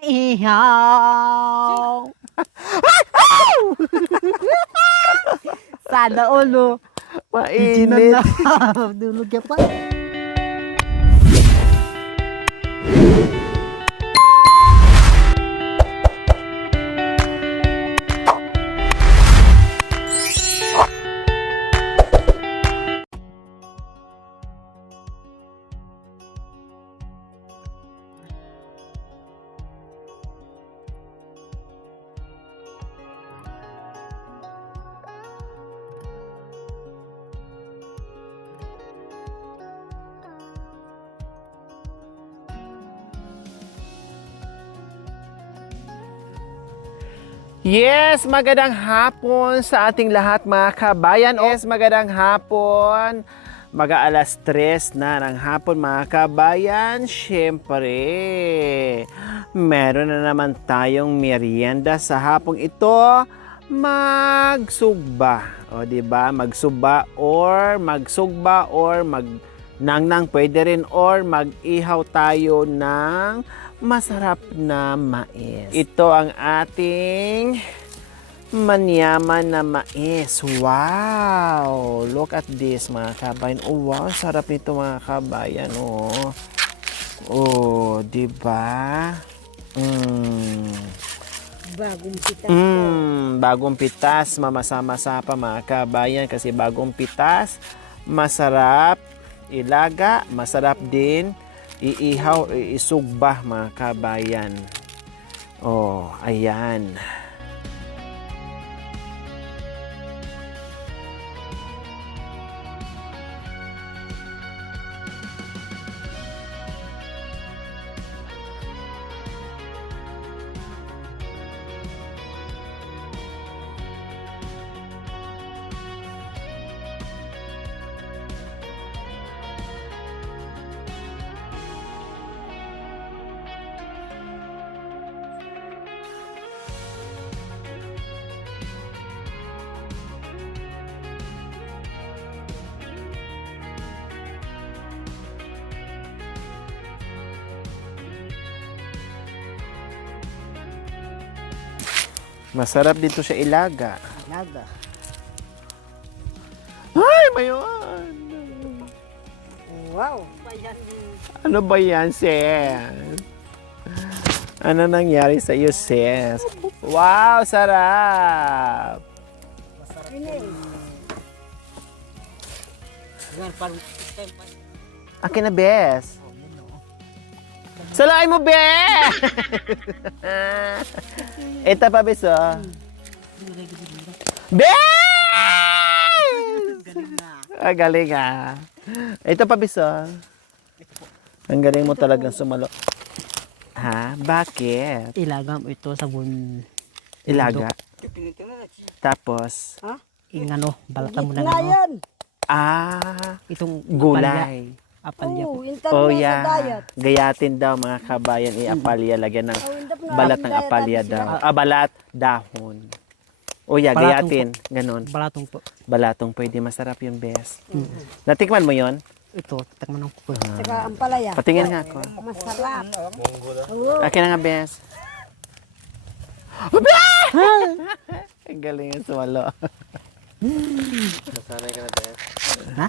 Ihaw! Sana ulo. Mainit. Dulog yan pa. Yes, magandang hapon sa ating lahat mga kabayan. Yes, magandang hapon. Mag-aalas 3 na ng hapon mga kabayan. Siyempre, meron na naman tayong merienda sa hapong ito. Magsugba. O, diba? Magsugba or magnangnang pwede rin or mag-ihaw tayo ng masarap na mais. Ito ang ating manyaman na mais. Wow! Look at this mga kabayan. Oh, wow! Sarap nito mga kabayan. Oh, oh, diba? Bagong pitas Bagong pitas. Mamasa-masa pa mga kabayan kasi bagong pitas. Masarap ilaga. Masarap din iihaw, isugba mga kabayan. Oh, ayan. Masarap dito siya ilaga. Laga. Ay, mayon! Wow! Ano ba yan, sis? Ano nangyari sa iyo, sis? Wow, sarap! Akin na, bes. Salay mo, bes! Ito pa, bes, oh. Bes! Ah, galing, ah. Ito pa, bes, oh. Ang galing mo talagang sumalo. Ha? Bakit? Ilaga mo ito sa bun. Ilaga. Tapos, Ha? Ingano, balatan mo na ano. ah, Itong gulay. apalya po. Oh, yeah. Gayatin daw mga kabayan, i-apalya, lagyan ng balat ng apalya daw. Ah, balat, dahon. Oh, yeah, Balatong gayatin. Ganon. Balatong po. Balatong pwede, masarap yung best. Natikman mo yon? Ito, takman ng po. Saka ang palaya. Patingin nga ako. Masarap. Akin na nga, best. Ang galing yung sumalo. Nasanay ka na, best. Ha?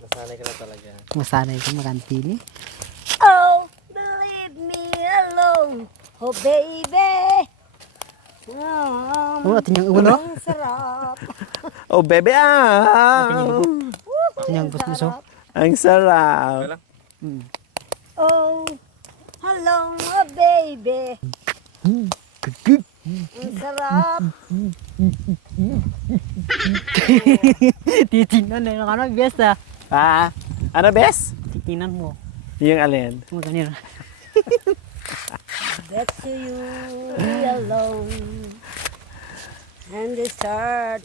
Nasanay ka na talaga. Masanay ko makantini. Oh, leave me alone. Oh, baby. Oh, atin yung ulo. Ang sarap. Oh, bebe, Atin yung gusto. ang sarap. Oh, hello, oh, baby. Ang sarap. Titingnan na yung ano, best ah. Ah, ano, best? Titingnan mo. Yung alin? Mo ganyan. Back to you alone. And the start.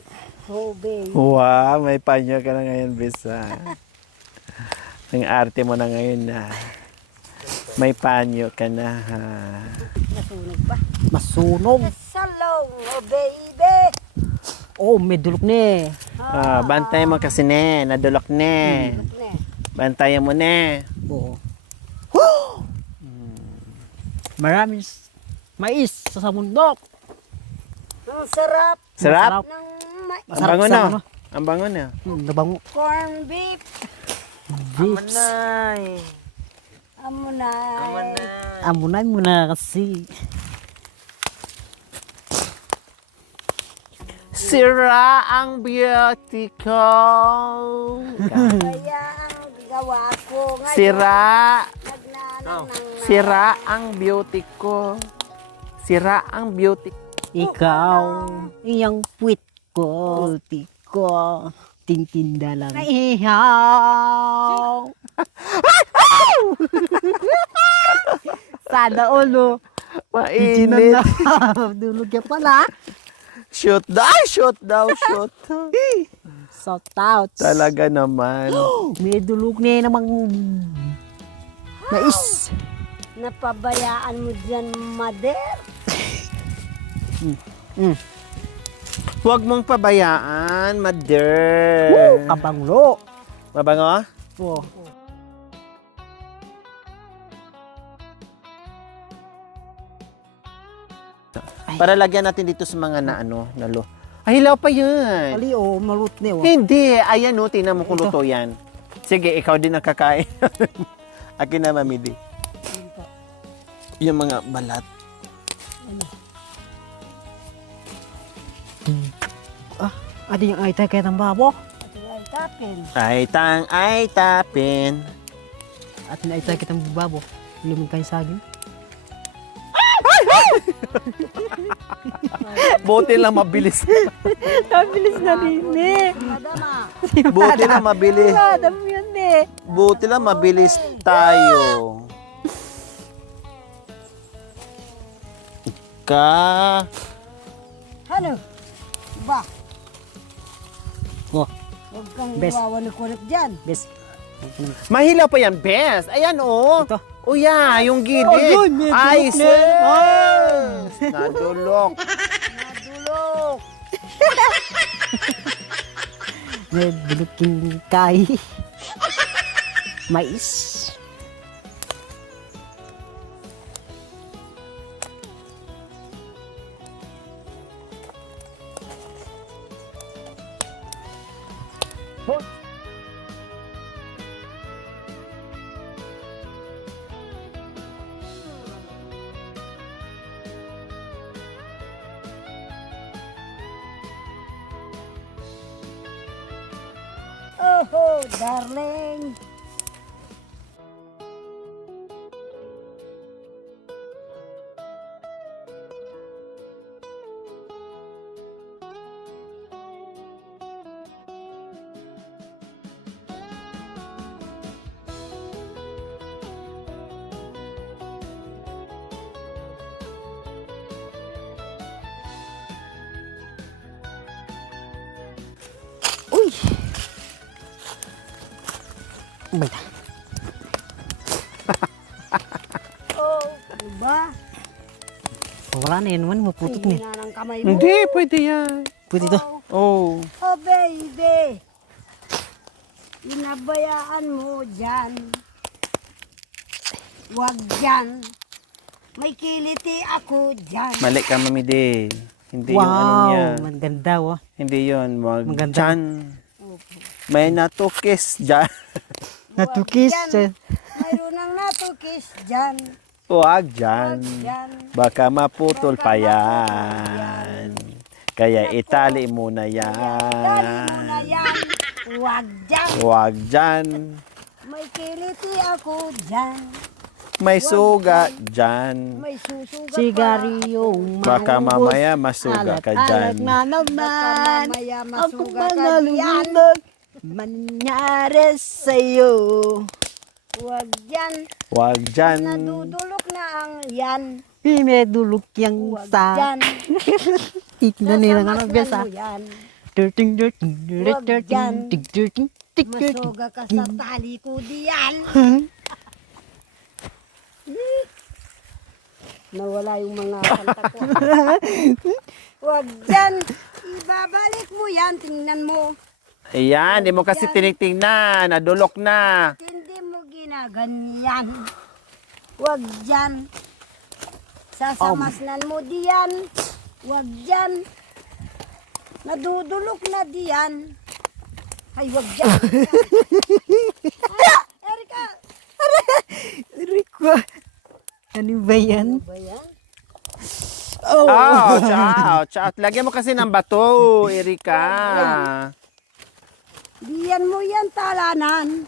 Oh, baby. Wow, may panyo ka na ngayon, Bisa. Ang arte mo na ngayon na. May panyo ka na, ha. Nasunog pa. Masunog. Hello, oh, baby. Oh, may dulok ni. Ah, bantay mo kasi ne, nadulok ne. Bantayan mo ne. Oo. Maraming Mais sa bundok. Ang sarap Sarap? ng mais. Ang bango sa na. ano? Ang bango na. Nabango. Corn beef. Vips. Amunay. Amunay mo na kasi. Sira ang beauty ko. Kaya ang gawa ko ngayon. Sira. Nagnanang Sira ang beauty ko. Sira ang beauty ko. Ikaw, iyang puwit ko, ko, tintinda lang. Naihaw! Sana ulo. Mainit. Dulog ka pala. Shoot daw, shoot daw, shoot. Salt out. Talaga naman. May dulog niya namang mais. Napabayaan mo dyan, mother. Huwag mong pabayaan, mother. Kabanglo. Mabango? Oh. Para lagyan natin dito sa mga nalo. Ay, hilaw pa yan. Ali, oh, marut niya. Oh. Hindi. Ayan, oh, tingnan mo kung luto yan. Sige, ikaw din ang kakain. Akin na, mamidi. Yung mga balat. Adi yung ay tayo kaya ng babo. At ay tapin. Ay tapin. At na ay tayo kita ng babo. Lumang kayo saging. Buti lang mabilis. Mabilis na rin eh. Madama. Buti lang mabilis. Adam yun eh. Buti lang mabilis tayo. Ka. Ano? Ba? Oh, Huwag kang Best. iwawanik-wanik dyan. bes. Mahilaw pa yan, best. Ayan, oh. Ito. O yeah, yung gilid. Oh, yun, may Ay, dulok na. sis. Nadulok. Nadulok. May duluking kay. Mais. Oh, darling. Uy! Baita. Oh, ano ba? Wala na yan naman, maputok Ay, niya. hina ng kamay mo. Hindi, pwede yan. Pwede ito. Oh. Oh, baby. Inabayaan mo dyan. Huwag dyan. May kiliti ako dyan. Mali ka, mamidi. Hindi yung ano niya. Wow, maganda oh. Hindi yun. Wag Maganda. dyan. May natukis dyan. Natukis. Dyan. Mayroon ang natukis dyan. Huwag Huwag dyan. dyan. Baka maputol Baka pa maputol yan. Kaya itali mo na Dali mo na yan. yan. Huwag dyan. Huwag dyan. May kiliti ako dyan. May suga dyan. May susugat Sigaryong Baka maubos. mamaya masuga ka Alat-alat dyan. na Baka naman. mamaya Ako masuga ka ba diyan. nalulunod? Mangyari sa'yo. Huwag dyan. Huwag dyan. Nadudulok na ang yan. May dulok yung Huwag sa. dyan. Tignan nila nga Nasamasdan biasa. mo yan. Dirting, dirting, Huwag dyan. dirting, dirting. Masuga ka sa tali ko diyan. Nawala yung mga kanta ko. Huwag dyan. Ibabalik mo yan. Tingnan mo. Ayan, di mo kasi tinitingnan. Nadulok na. Hindi mo ginaganyan. Huwag dyan. Sasamasnan mo diyan. Wag dyan. Nadudulok na diyan. Ay, wag dyan. Ay, Erika! Rico. Ano ba yan? Ano ba yan? Oh! Ouch, ouch, ouch. Lagyan mo kasi ng bato, Erika. Diyan mo yan, talanan.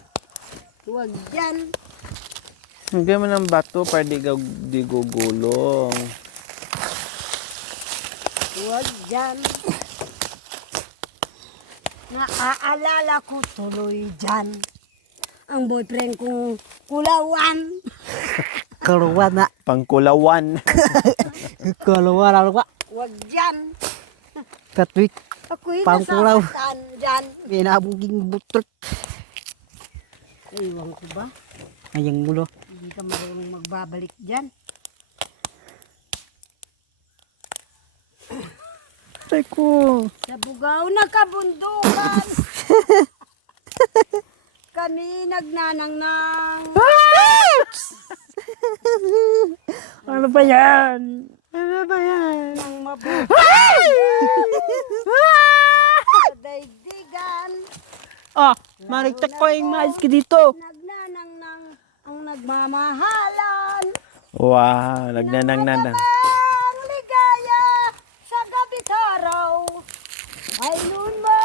Wag dyan. Lagyan mo ng bato para di gugulong. Wag dyan. Naaalala ko tuloy dyan. Ang boyfriend kong kulawan. Kaluwa na. Pangkulawan. Kaluwa na ba? Wag dyan. Katwik. Ako'y Pangkulaw. nasasaktan dyan. Pinabuging butot. Ewan ko ba? Ayang mulo. Hindi ka marunong magbabalik dyan. Ay ko. Sa bugaw na kabundukan. Kami nagnanang. Ano ba yan? Ano ba yan? Nang mabuhay. Sa daigdigan. Ah, mariktak ko yung maski dito. Nagnanang ang nagmamahalan. Wow, nagnanang-nanang. Ang ligaya sa gabi't araw. Ay nun mo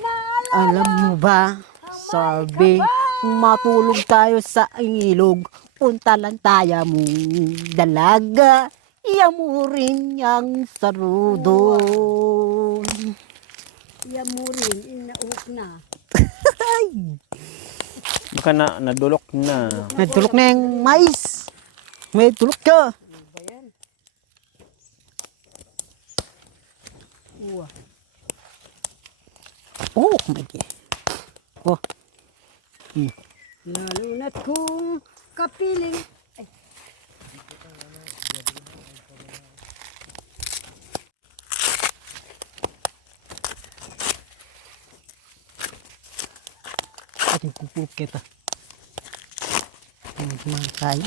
naalala. Alam mo ba, sabi, matulog tayo sa ilog. Punta lang tayo mong dalaga. Iamurin niyang sarudon. Yan mo rin, inauk na. Baka nadulok na. May tulok na yung mais. May tulok ka. Ano ba yan? Uwa. Oh, my God. Oh. Lalo na't kung kapiling. Ay. Ating kupulok kita. Gimana tayo?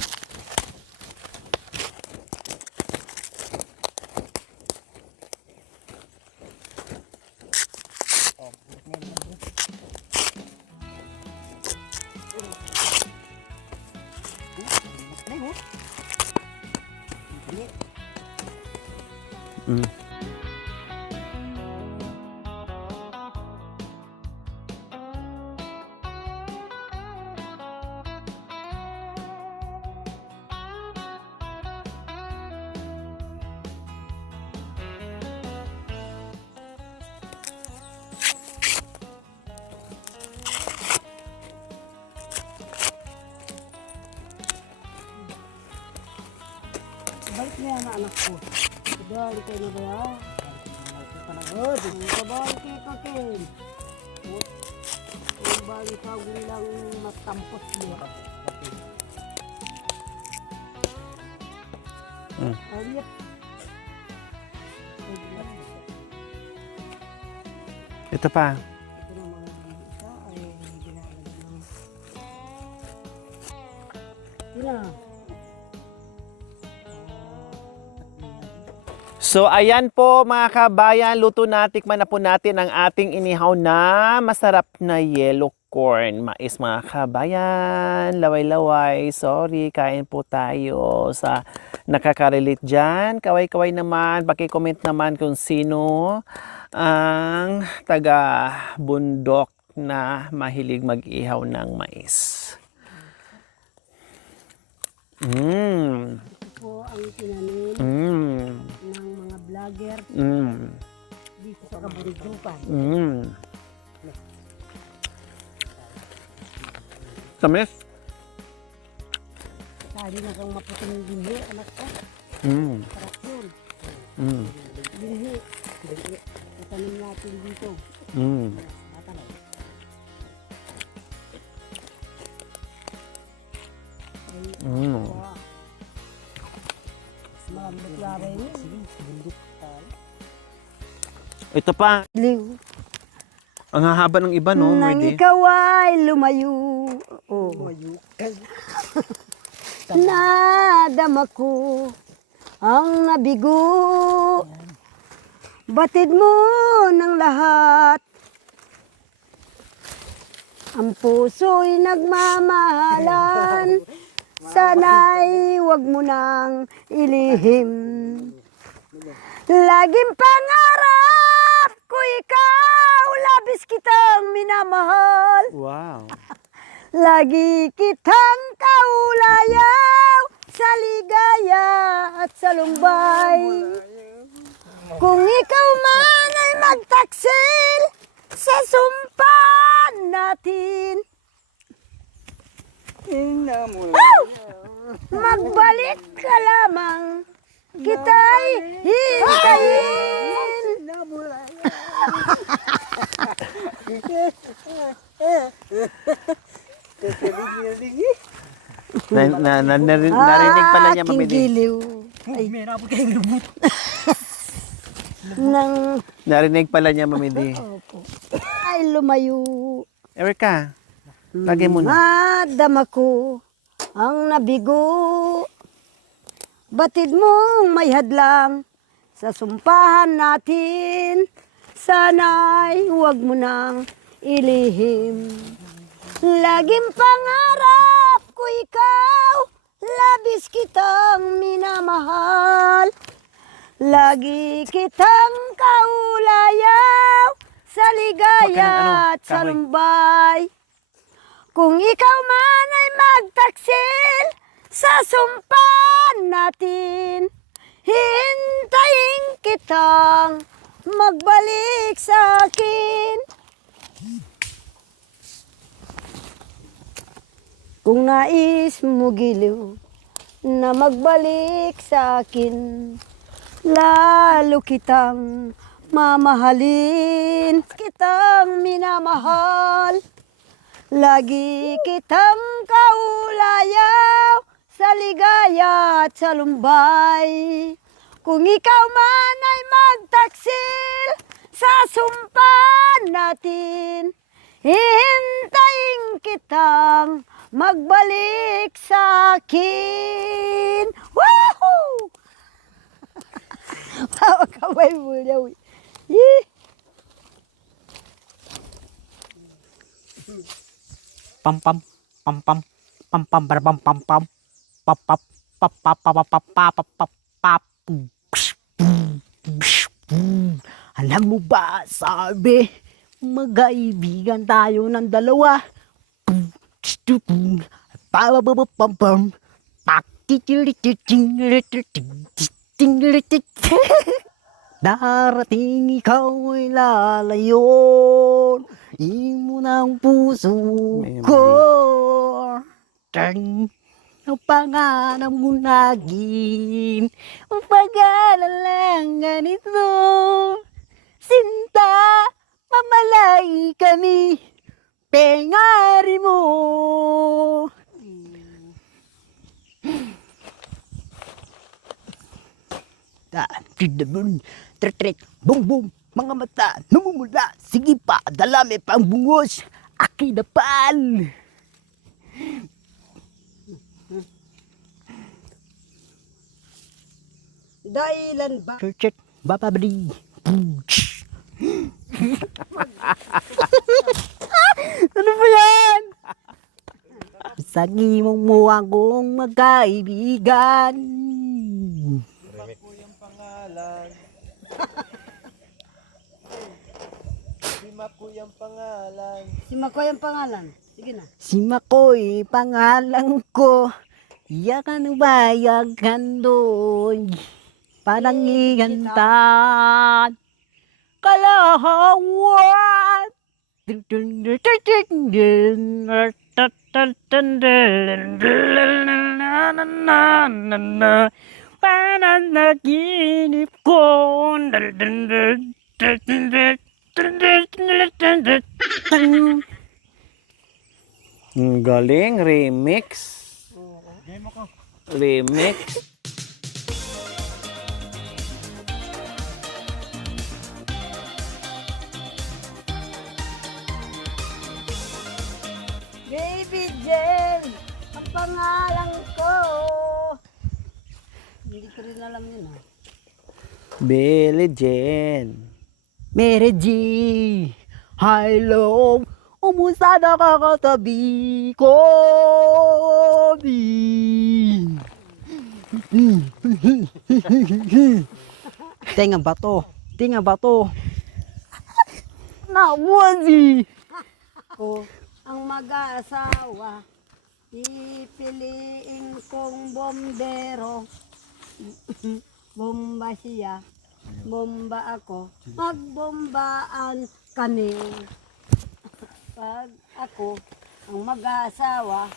Mm. Balik na yan anak ko. Balik kayo na ba yan? Balik kayo kakin. Balik ka lang matampos niya. Ayep. Ito pa. Ito na mga isa ay ginagawa ng... Sila. So ayan po mga kabayan, luto na, tikman na po natin ang ating inihaw na masarap na yellow corn. Mais mga kabayan, laway-laway, sorry, kain po tayo sa nakaka-relate dyan. Kaway-kaway naman, paki-comment naman kung sino ang taga-bundok na mahilig mag-ihaw ng mais. Ito po ang tinanim ng mga vlogger dito sa kabundukan. Tamis? Sabi na kang maputing binhi, anak ko. Sarap yun. Binhi. Itanim natin dito. Matalay. Malambot lari niya. Bundok tayo. Ito pa. Liw. Ang hahaba ng iba, no? Nang Pwede. ikaw ay lumayo. Oh. Lumayo ka na. Nadama ko ang nabigo. Batid mo ng lahat. Ang puso'y nagmamahalan. Sana'y wag mo nang ilihim. Laging pangarap ko ikaw, labis kitang minamahal. Wow. Lagi kitang kaulayaw sa ligaya at sa lumbay. Kung ikaw man ay magtaksil sa sumpa natin, magbalik ka lamang, kita'y hintayin. Narinig pala niya, Mami D. Giliw. Ay, nang Narinig pala niya, Mami D. ay lumayo. Erica, lagay mo na. Madama ko ang nabigo. Batid mong may hadlang sa sumpahan natin. Sana'y huwag mo nang ilihim. Laging pangarap ko ikaw, labis kitang minamahal. Lagi kitang kaulayaw sa ligaya at sa lumbay. Kung ikaw man ay magtaksil sa sumpaan natin, hintayin kitang magbalik sa akin. Kung nais mo giliw na magbalik sa akin, lalo kitang mamahalin, kitang minamahal. Lagi kitang kaulayaw sa ligaya at sa lumbay. Kung ikaw man ay magtaksil sa sumpaan natin, hihintayin kitang magbalik sa akin. Woohoo! Kamay mo niya. Pam pam pam pam pam pam pam pam pam pap pap pap pap pap pap pap pap pap. Alam mo ba, sabi, magkaibigan tayo ng dalawa. Darating ikaw ay lalayon, imo ng puso ko. Ang pangarap mo naging pag-alalang ganito. Sinta, mamalay kami, pengari mo. Tidabun, trek, bum bum, mga mata, namumula. Sige pa, dalami pang bungos, akidapal. Dahilan ba? Check, bababri. Ano ba yan? Sagi mong mo akong magkaibigan. Si Makoy ang pangalan. Si Makoy ang pangalan. Sige na. Si Makoy, pangalan ko. Yakan bayagan doon. Parang igantan. Kalahawat. Pananaginip ko. Galing, remix. Remix. Baby Jen, ang pangalan ko. Hindi ko rin alam yun ah. Billie Jean. Mary G, hello, umusta nakakatabi ko? Tinga ba to? Tinga ba to? Nawazi! Ko ang mag-aasawa, pipiliin kong bombero. Bomba siya, bomba ako, magbombaan kami. Pag ako ang mag-aasawa,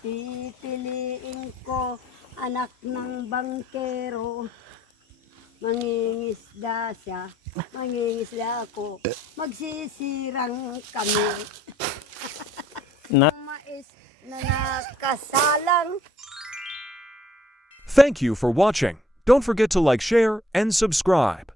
pipiliin ko anak ng bangkero. Mangingisda siya, mangingisda ako, magsisirang kami. Na- Mais na nakasalang. Thank you for watching. Don't forget to like, share, and subscribe.